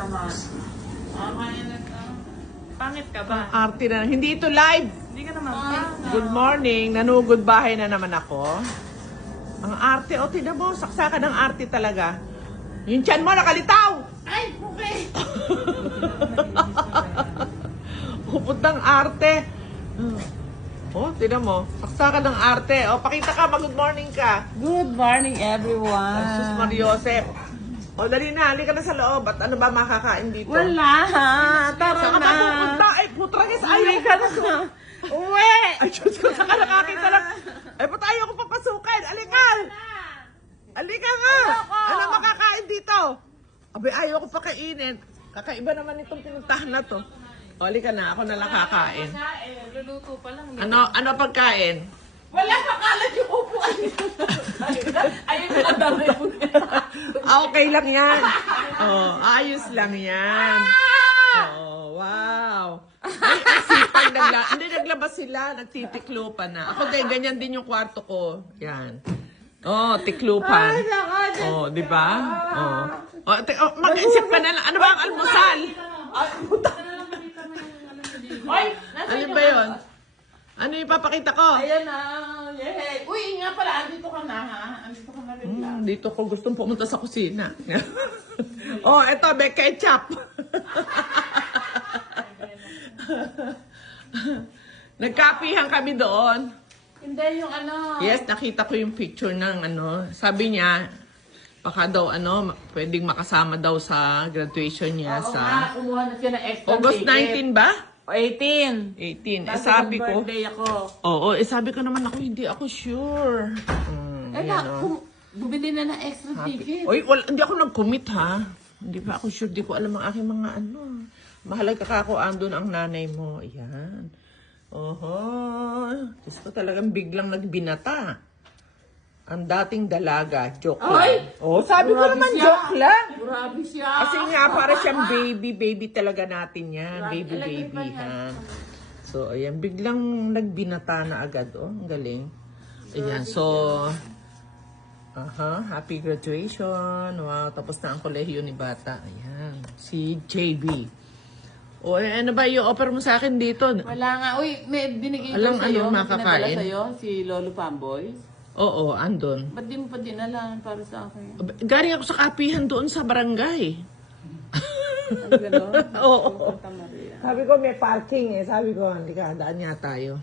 naman. Pangit ka ba? Arte na. Hindi ito live. Hindi ka naman pa. Good morning. Nanugod bahay na naman ako. Ang arte. O, tignan mo. Saksakan ng arte talaga. Yung tiyan mo, nakalitaw. Ay, okay. Pupuntang arte. Oh, tignan mo. Saksakan ng arte. O, pakita ka. Mag-good morning ka. Good morning, everyone. Jesus Mariosep. O, dali na. Halika na sa loob. At ano ba makakain dito? Wala, ha? Tara Saan ka na. ba pupunta? Ay, putragis. Ayaw Halika na. Uwi. Ay, Diyos ko, saan ka nakakita lang? Ay, ba't ayaw ko papasukin? Alika! Alika nga! Ano makakain dito? Abay, ayaw ko pa kainin. Kakaiba naman itong pinuntahan na to. O, alika na, ako na lang kakain. Luluto pa lang. Ano pagkain? Wala pa kalat yung upuan. Ayun na dami mo. Okay lang yan. Oh, ayos lang yan. Oh, wow. Ay, asipag hindi naglabas sila, nagtitiklo pa na. Ako din, ganyan din yung kwarto ko. Yan. Oh, tiklupan. Oh, di ba? Oh. Oh, mag-isip ka na lang. Ano ba ang almusal? Hoy, Ano ba yun? Ano yung papakita ko? ayan na. Yay. Uy, nga pala, andito ka na, ha? Andito ka na rin lang. Dito ko gustong pumunta sa kusina. Oh, eto, may ketchup. Nagkapihan kami doon. Hindi, yung ano. Yes, nakita ko yung picture ng ano. Sabi niya, baka daw ano, pwedeng makasama daw sa graduation niya Oo sa nga, kumuha na siya ng extra August 19 ba? 18. 18. Tapos sabi ko, birthday ako. oo, sabi ko naman ako, hindi ako sure. Eh, yan, oh. bumili na ng extra ticket. Oy, hindi ako nag-commit ha. Hindi pa ako sure, di ko alam ang aking mga ano. Mahalaga ka ako, andun ang nanay mo. Ayan. Oho. Diyos ko talagang biglang nagbinata. Ang dating dalaga. Joke Ay! lang. Oh, sabi ko Grabe naman siya. joke lang. Grabe siya. Kasi nga, para siyang baby talaga natin yan. Right. Baby-han. So, ayan, biglang nagbinata na agad. Oh, ang galing. Ayan, so, happy graduation. Wow, tapos na ang kolehiyo ni Bata. Ayan, si JB. O, ano ba yung offer mo sa akin dito? Wala nga. Uy, may binigay Alam, ko sa'yo. ano, may makakain? pinadala sa'yo, si Lolo Pamboy. Oo, andon. Ba't di mo pa dinala para sa akin? Galing ako sa kapihan doon sa barangay. Ano gano'n? Oo. Santa Maria. Sabi ko, may parking eh. Sabi ko, hindi ka, daan niya tayo.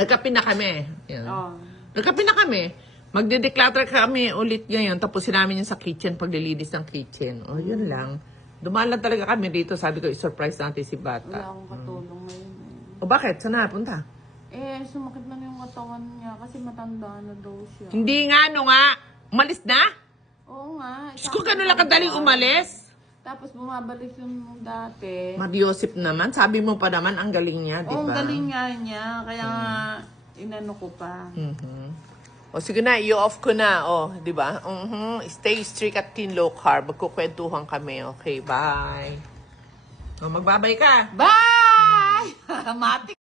Nagkape na kami. Yan. Oh. Nagkape na kami. Magde-declutter kami ulit ngayon. Tapos namin yung sa kitchen, paglilinis ng kitchen. O, yun lang. Dumaan lang talaga kami dito. Sabi ko, i-surprise natin si Wala Bata. akong katulong ngayon. Eh. O, bakit? Saan napunta? Sumakit na yung katawan niya kasi matanda na daw siya. Hindi nga, umalis na? Oo nga. Diyos ko, gano'n lang kadaling umalis. Tapos bumabalik yung dati. Mariosip naman. Sabi mo pa naman, ang galing niya, di ba? Oo, ang galing nga niya. Kaya nga, inano ko pa. O sige na, i-off ko na. O, di ba? Stay strict at clean low carb. Magkukwentuhan kami. Okay, bye. O, magbabay ka. Bye! Matik!